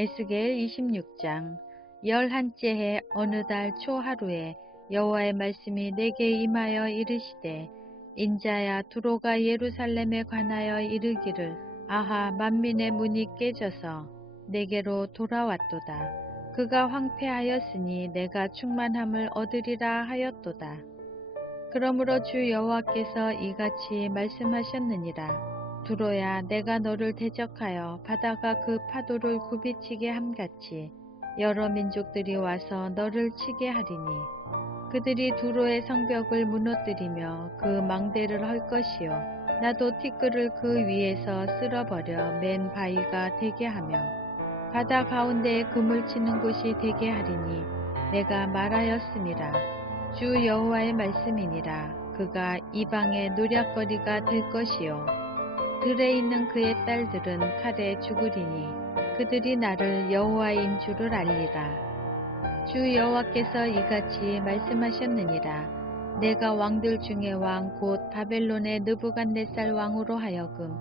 에스겔 26장 열한째 해 어느 달 초하루에 여호와의 말씀이 내게 임하여 이르시되 인자야 두로가 예루살렘에 관하여 이르기를 아하 만민의 문이 깨져서 내게로 돌아왔도다. 그가 황폐하였으니 내가 충만함을 얻으리라 하였도다. 그러므로 주 여호와께서 이같이 말씀하셨느니라. 두로야 내가 너를 대적하여 바다가 그 파도를 굽이치게 함같이 여러 민족들이 와서 너를 치게 하리니 그들이 두로의 성벽을 무너뜨리며 그 망대를 헐 것이요. 나도 티끌을 그 위에서 쓸어버려 맨 바위가 되게 하며 바다 가운데에 그물 치는 곳이 되게 하리니 내가 말하였습니다. 주 여호와의 말씀이니라. 그가 이방의 노략거리가 될 것이요 들에 있는 그의 딸들은 칼에 죽으리니 그들이 나를 여호와인 줄을 알리라. 주 여호와께서 이같이 말씀하셨느니라. 내가 왕들 중에 왕 곧 바벨론의 느부갓네살 왕으로 하여금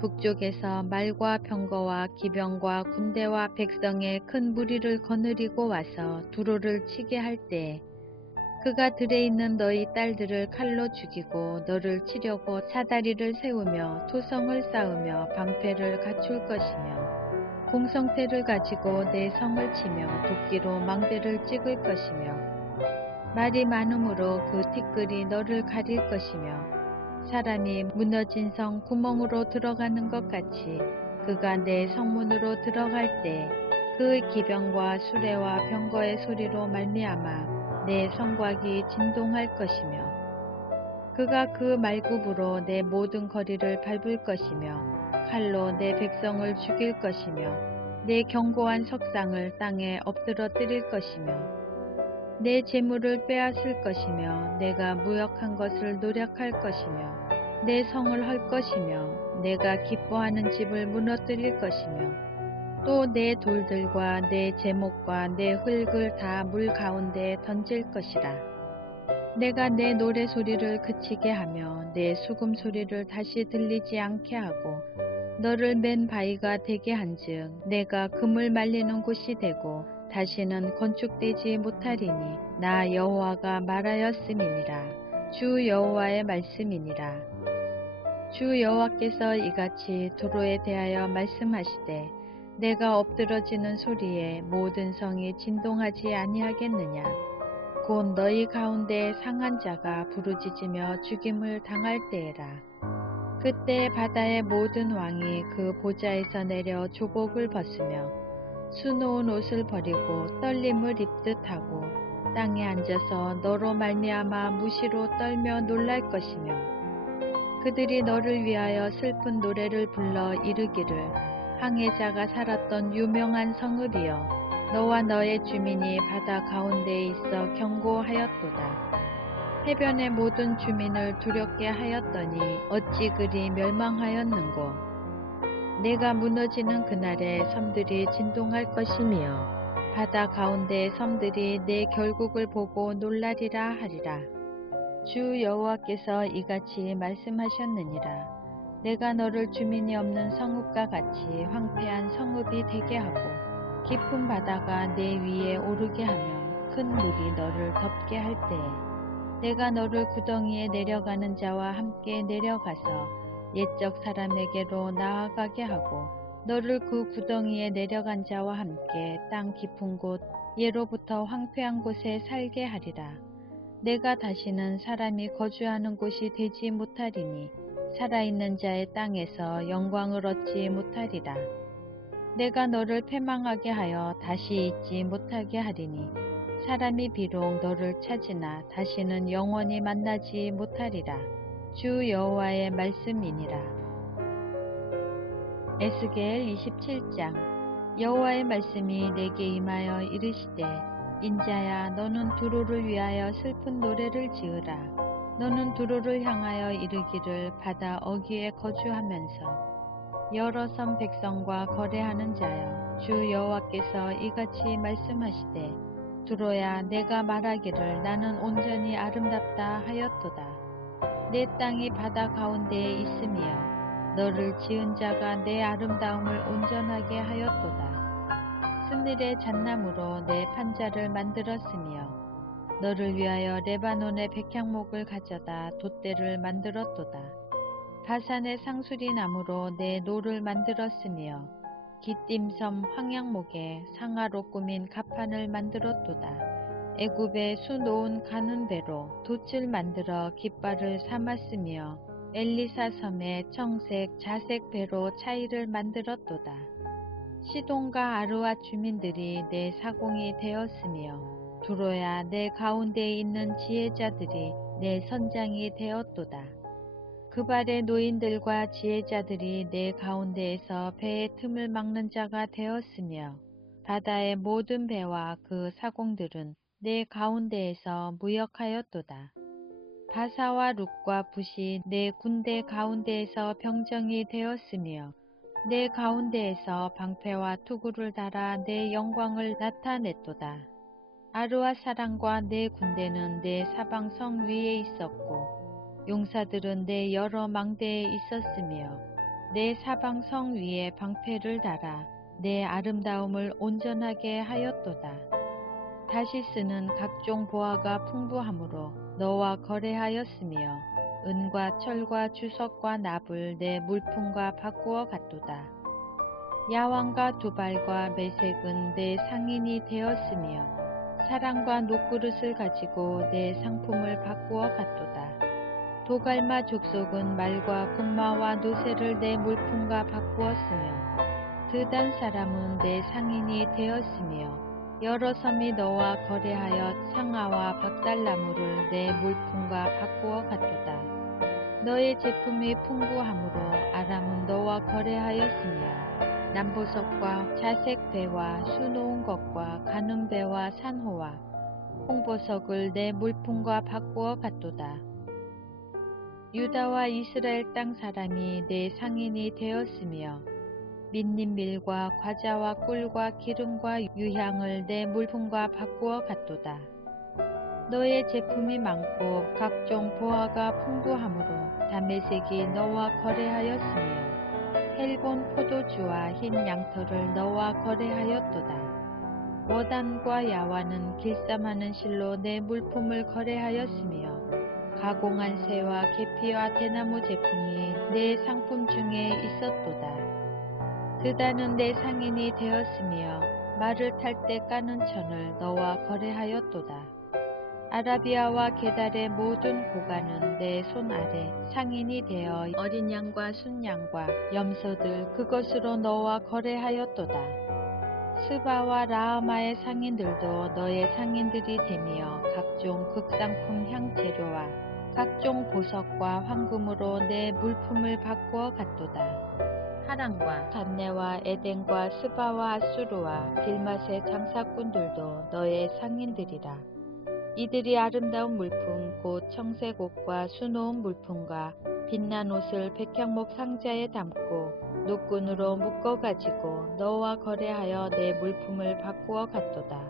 북쪽에서 말과 병거와 기병과 군대와 백성의 큰 무리를 거느리고 와서 두로를 치게 할 때에 그가 들에 있는 너희 딸들을 칼로 죽이고 너를 치려고 사다리를 세우며 토성을 쌓으며 방패를 갖출 것이며 공성태를 가지고 내 성을 치며 도끼로 망대를 찍을 것이며 말이 많음으로 그 티끌이 너를 가릴 것이며 사람이 무너진 성 구멍으로 들어가는 것 같이 그가 내 성문으로 들어갈 때 그 기병과 수레와 병거의 소리로 말미암아 내 성곽이 진동할 것이며 그가 그 말굽으로 내 모든 거리를 밟을 것이며 칼로 내 백성을 죽일 것이며 내 견고한 석상을 땅에 엎드러뜨릴 것이며 내 재물을 빼앗을 것이며 내가 무역한 것을 노력할 것이며 내 성을 헐 것이며 내가 기뻐하는 집을 무너뜨릴 것이며 또 내 돌들과 내 제목과 내 흙을 다 물 가운데에 던질 것이라. 내가 내 노래 소리를 그치게 하며 내 수금 소리를 다시 들리지 않게 하고 너를 맨 바위가 되게 한즉 내가 금을 말리는 곳이 되고 다시는 건축되지 못하리니 나 여호와가 말하였음이니라 주 여호와의 말씀이니라 주 여호와께서 이같이 도로에 대하여 말씀하시되 내가 엎드러지는 소리에 모든 성이 진동하지 아니하겠느냐? 곧 너희 가운데 상한 자가 부르짖으며 죽임을 당할 때에라. 그때 바다의 모든 왕이 그 보좌에서 내려 조복을 벗으며 수놓은 옷을 버리고 떨림을 입듯 하고 땅에 앉아서 너로 말미암아 무시로 떨며 놀랄 것이며 그들이 너를 위하여 슬픈 노래를 불러 이르기를 항해자가 살았던 유명한 성읍이여 너와 너의 주민이 바다 가운데에 있어 경고하였도다. 해변의 모든 주민을 두렵게 하였더니 어찌 그리 멸망하였는고 내가 무너지는 그날에 섬들이 진동할 것이며 바다 가운데의 섬들이 내 결국을 보고 놀라리라 하리라. 주 여호와께서 이같이 말씀하셨느니라. 내가 너를 주민이 없는 성읍과 같이 황폐한 성읍이 되게 하고 깊은 바다가 내 위에 오르게 하며 큰 물이 너를 덮게 할 때에 내가 너를 구덩이에 내려가는 자와 함께 내려가서 옛적 사람에게로 나아가게 하고 너를 그 구덩이에 내려간 자와 함께 땅 깊은 곳 예로부터 황폐한 곳에 살게 하리라. 내가 다시는 사람이 거주하는 곳이 되지 못하리니 살아있는 자의 땅에서 영광을 얻지 못하리라. 내가 너를 패망하게 하여 다시 잊지 못하게 하리니 사람이 비록 너를 찾으나 다시는 영원히 만나지 못하리라. 주 여호와의 말씀이니라. 에스겔 27장 여호와의 말씀이 내게 임하여 이르시되 인자야 너는 두로를 위하여 슬픈 노래를 지으라. 너는 두로를 향하여 이르기를 바다 어귀에 거주하면서 여러 섬 백성과 거래하는 자여 주 여호와께서 이같이 말씀하시되 두로야 내가 말하기를 나는 온전히 아름답다 하였도다. 내 땅이 바다 가운데에 있으며 너를 지은 자가 내 아름다움을 온전하게 하였도다. 쓴일의 잣나무로 내 판자를 만들었으며 너를 위하여 레바논의 백향목을 가져다 돛대를 만들었도다. 바산의 상수리 나무로 내 노를 만들었으며 기띔섬 황양목에 상아로 꾸민 가판을 만들었도다. 애굽의 수놓은 가는 배로 돛을 만들어 깃발을 삼았으며 엘리사 섬에 청색 자색 배로 차이를 만들었도다. 시돈과 아르와 주민들이 내 사공이 되었으며 두로야 내 가운데에 있는 지혜자들이 내 선장이 되었도다. 그 발의 노인들과 지혜자들이 내 가운데에서 배의 틈을 막는 자가 되었으며 바다의 모든 배와 그 사공들은 내 가운데에서 무역하였도다. 바사와 룩과 붓이 내 군대 가운데에서 병정이 되었으며 내 가운데에서 방패와 투구를 달아 내 영광을 나타냈도다. 아르와 사랑과 내 군대는 내 사방성 위에 있었고 용사들은 내 여러 망대에 있었으며 내 사방성 위에 방패를 달아 내 아름다움을 온전하게 하였도다. 다시스는 각종 보화가 풍부하므로 너와 거래하였으며 은과 철과 주석과 납을 내 물품과 바꾸어 갔도다. 야왕과 두발과 매색은 내 상인이 되었으며 사랑과 녹그릇을 가지고 내 상품을 바꾸어 갔도다. 도갈마 족속은 말과 군마와 노새를 내 물품과 바꾸었으며 드단 사람은 내 상인이 되었으며 여러 섬이 너와 거래하여 상아와 박달나무를 내 물품과 바꾸어 갔도다. 너의 제품이 풍부하므로 아람은 너와 거래하였으며 남보석과 자색 배와 수놓은 것과 가는 배와 산호와 홍보석을 내 물품과 바꾸어 갔도다. 유다와 이스라엘 땅 사람이 내 상인이 되었으며 민님 밀과 과자와 꿀과 기름과 유향을 내 물품과 바꾸어 갔도다. 너의 제품이 많고 각종 보화가 풍부하므로 담메색이 너와 거래하였으며 헬본 포도주와 흰 양털을 너와 거래하였도다. 워단과 야와는 길쌈하는 실로 내 물품을 거래하였으며 가공한 새와 계피와 대나무 제품이 내 상품 중에 있었도다. 드다는 내 상인이 되었으며 말을 탈 때 까는 천을 너와 거래하였도다. 아라비아와 게달의 모든 고관은 내 손 아래 상인이 되어 어린 양과 순양과 염소들 그것으로 너와 거래하였도다. 스바와 라하마의 상인들도 너의 상인들이 되며 각종 극상품 향재료와 각종 보석과 황금으로 내 물품을 바꾸어 갔도다. 하란과 단네와 에덴과 스바와 아수르와 길맛의 장사꾼들도 너의 상인들이라. 이들이 아름다운 물품 곧 청색 옷과 수놓은 물품과 빛난 옷을 백향목 상자에 담고 노끈으로 묶어가지고 너와 거래하여 내 물품을 바꾸어 갔도다.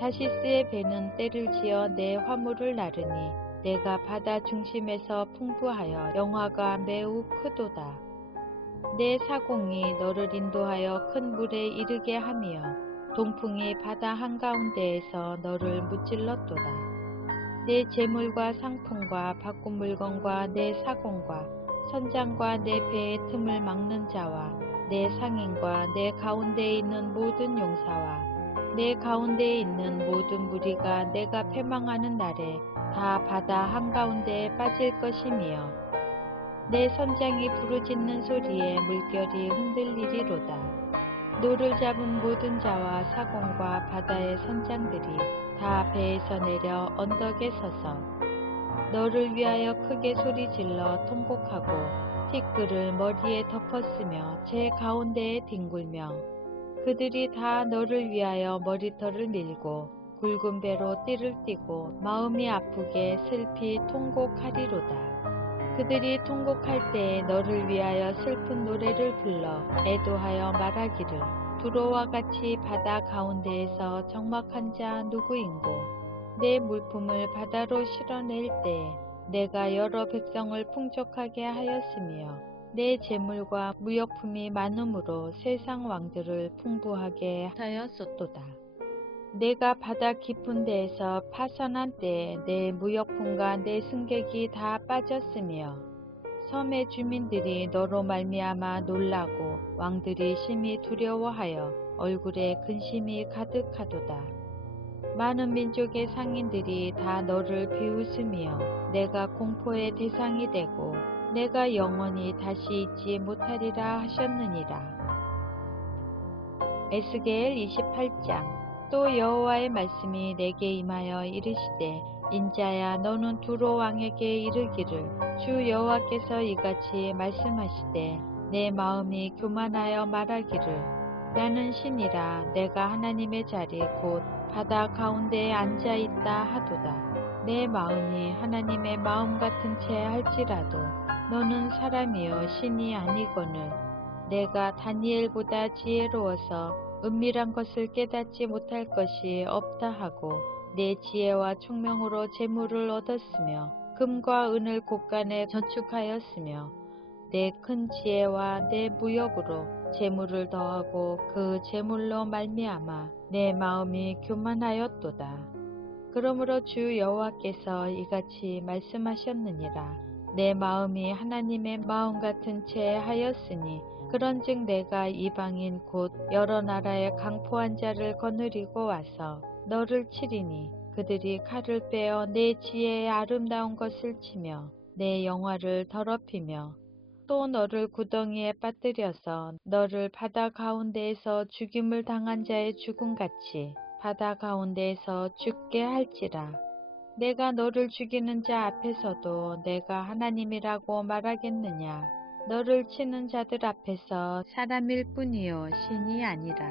다시스의 배는 때를 지어 내 화물을 나르니 내가 바다 중심에서 풍부하여 영화가 매우 크도다. 내 사공이 너를 인도하여 큰 물에 이르게 하며 동풍이 바다 한가운데에서 너를 무찔렀도다. 내 재물과 상품과 바꾼 물건과 내 사공과 선장과 내 배의 틈을 막는 자와 내 상인과 내 가운데에 있는 모든 용사와 내 가운데에 있는 모든 무리가 내가 패망하는 날에 다 바다 한가운데에 빠질 것이며 내 선장이 부르짖는 소리에 물결이 흔들리리로다. 노를 잡은 모든 자와 사공과 바다의 선장들이 다 배에서 내려 언덕에 서서 너를 위하여 크게 소리질러 통곡하고 티끌을 머리에 덮었으며 제 가운데에 뒹굴며 그들이 다 너를 위하여 머리털을 밀고 굵은 배로 띠를 띠고 마음이 아프게 슬피 통곡하리로다. 그들이 통곡할 때에 너를 위하여 슬픈 노래를 불러 애도하여 말하기를 두로와 같이 바다 가운데에서 적막한 자 누구인고 내 물품을 바다로 실어낼 때에 내가 여러 백성을 풍족하게 하였으며 내 재물과 무역품이 많음으로 세상 왕들을 풍부하게 하였었도다. 내가 바다 깊은 데에서 파선한 때에 내 무역품과 내 승객이 다 빠졌으며 섬의 주민들이 너로 말미암아 놀라고 왕들이 심히 두려워하여 얼굴에 근심이 가득하도다. 많은 민족의 상인들이 다 너를 비웃으며 내가 공포의 대상이 되고 내가 영원히 다시 잊지 못하리라 하셨느니라. 에스겔 28장 또 여호와의 말씀이 내게 임하여 이르시되 인자야 너는 두로 왕에게 이르기를 주 여호와께서 이같이 말씀하시되 내 마음이 교만하여 말하기를 나는 신이라. 내가 하나님의 자리 곧 바다 가운데에 앉아 있다 하도다. 내 마음이 하나님의 마음 같은 채 할지라도 너는 사람이요 신이 아니거늘 내가 다니엘보다 지혜로워서 은밀한 것을 깨닫지 못할 것이 없다 하고 내 지혜와 총명으로 재물을 얻었으며 금과 은을 곳간에 저축하였으며 내 큰 지혜와 내 무역으로 재물을 더하고 그 재물로 말미암아 내 마음이 교만하였도다. 그러므로 주 여호와께서 이같이 말씀하셨느니라. 내 마음이 하나님의 마음 같은 채 하였으니 그런즉 내가 이방인 곧 여러 나라의 강포한 자를 거느리고 와서 너를 치리니 그들이 칼을 빼어 내 지혜의 아름다운 것을 치며 내 영화를 더럽히며 또 너를 구덩이에 빠뜨려서 너를 바다 가운데에서 죽임을 당한 자의 죽음같이 바다 가운데에서 죽게 할지라. 내가 너를 죽이는 자 앞에서도 내가 하나님이라고 말하겠느냐. 너를 치는 자들 앞에서 사람일 뿐이요 신이 아니라.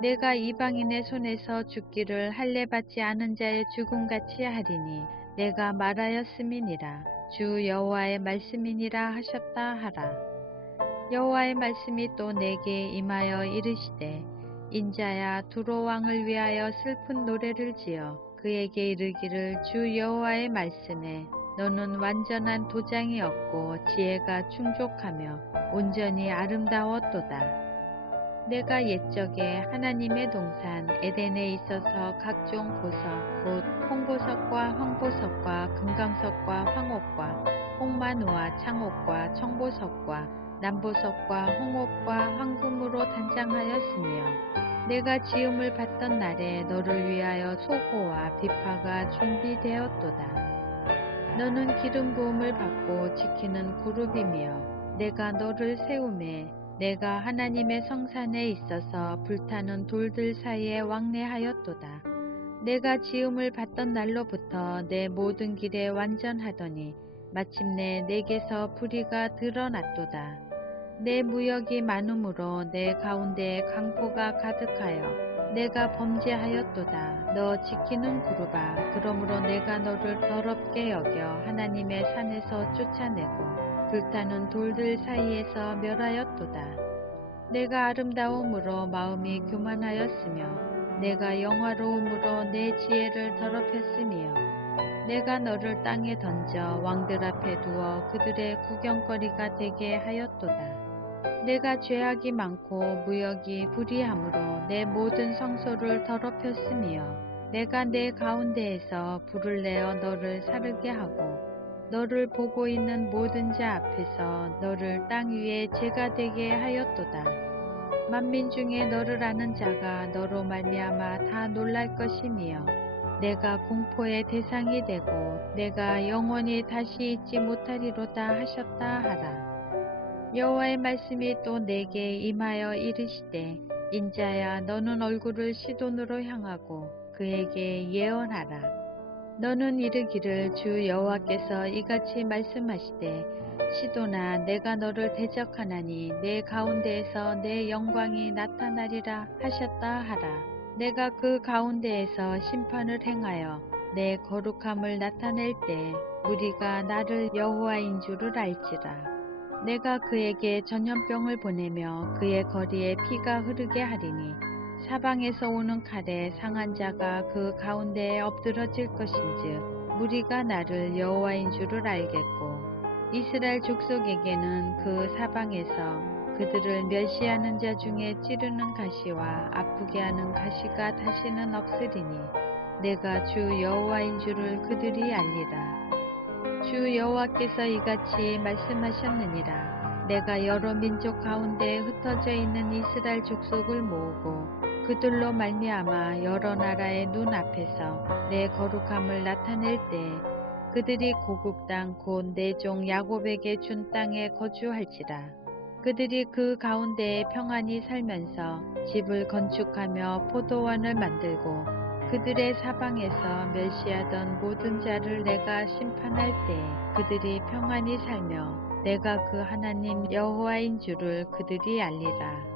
내가 이방인의 손에서 죽기를 할례받지 않은 자의 죽음같이 하리니 내가 말하였음이니라. 주 여호와의 말씀이니라 하셨다 하라. 여호와의 말씀이 또 내게 임하여 이르시되 인자야 두로 왕을 위하여 슬픈 노래를 지어 그에게 이르기를 주 여호와의 말씀에 너는 완전한 도장이었고 지혜가 충족하며 온전히 아름다웠도다. 내가 옛적에 하나님의 동산 에덴에 있어서 각종 보석, 곧 홍보석과 황보석과 금강석과 황옥과 홍마누와 창옥과 청보석과 남보석과 홍옥과 황금으로 단장하였으며 내가 지음을 받던 날에 너를 위하여 소고와 비파가 준비되었도다. 너는 기름 부음을 받고 지키는 그룹이며 내가 너를 세우매 내가 하나님의 성산에 있어서 불타는 돌들 사이에 왕래하였도다. 내가 지음을 받던 날로부터 내 모든 길에 완전하더니 마침내 내게서 불의가 드러났도다. 내 무역이 많으므로 내 가운데에 강포가 가득하여 내가 범죄하였도다. 너 지키는 구르바 그러므로 내가 너를 더럽게 여겨 하나님의 산에서 쫓아내고 불타는 돌들 사이에서 멸하였도다. 내가 아름다움으로 마음이 교만하였으며 내가 영화로움으로 내 지혜를 더럽혔으며 내가 너를 땅에 던져 왕들 앞에 두어 그들의 구경거리가 되게 하였도다. 내가 죄악이 많고 무역이 불의함으로 내 모든 성소를 더럽혔으며 내가 내 가운데에서 불을 내어 너를 사르게 하고 너를 보고 있는 모든 자 앞에서 너를 땅 위에 죄가 되게 하였도다. 만민 중에 너를 아는 자가 너로 말미암아 다 놀랄 것이며 내가 공포의 대상이 되고 내가 영원히 다시 잊지 못하리로다 하셨다 하라. 여호와의 말씀이 또 내게 임하여 이르시되 인자야 너는 얼굴을 시돈으로 향하고 그에게 예언하라. 너는 이르기를 주 여호와께서 이같이 말씀하시되 시도나 내가 너를 대적하나니 내 가운데에서 내 영광이 나타나리라 하셨다 하라. 내가 그 가운데에서 심판을 행하여 내 거룩함을 나타낼 때 우리가 나를 여호와인 줄을 알지라. 내가 그에게 전염병을 보내며 그의 거리에 피가 흐르게 하리니 사방에서 오는 칼에 상한 자가 그 가운데에 엎드러질 것인즉 무리가 나를 여호와인 줄을 알겠고 이스라엘 족속에게는 그 사방에서 그들을 멸시하는 자 중에 찌르는 가시와 아프게 하는 가시가 다시는 없으리니 내가 주 여호와인 줄을 그들이 알리라. 주 여호와께서 이같이 말씀하셨느니라. 내가 여러 민족 가운데 흩어져 있는 이스라엘 족속을 모으고 그들로 말미암아 여러 나라의 눈 앞에서 내 거룩함을 나타낼 때 그들이 고국 땅 곧 내 종 야곱에게 준 땅에 거주할지라. 그들이 그 가운데에 평안히 살면서 집을 건축하며 포도원을 만들고 그들의 사방에서 멸시하던 모든 자를 내가 심판할 때 그들이 평안히 살며 내가 그 하나님 여호와인 줄을 그들이 알리라.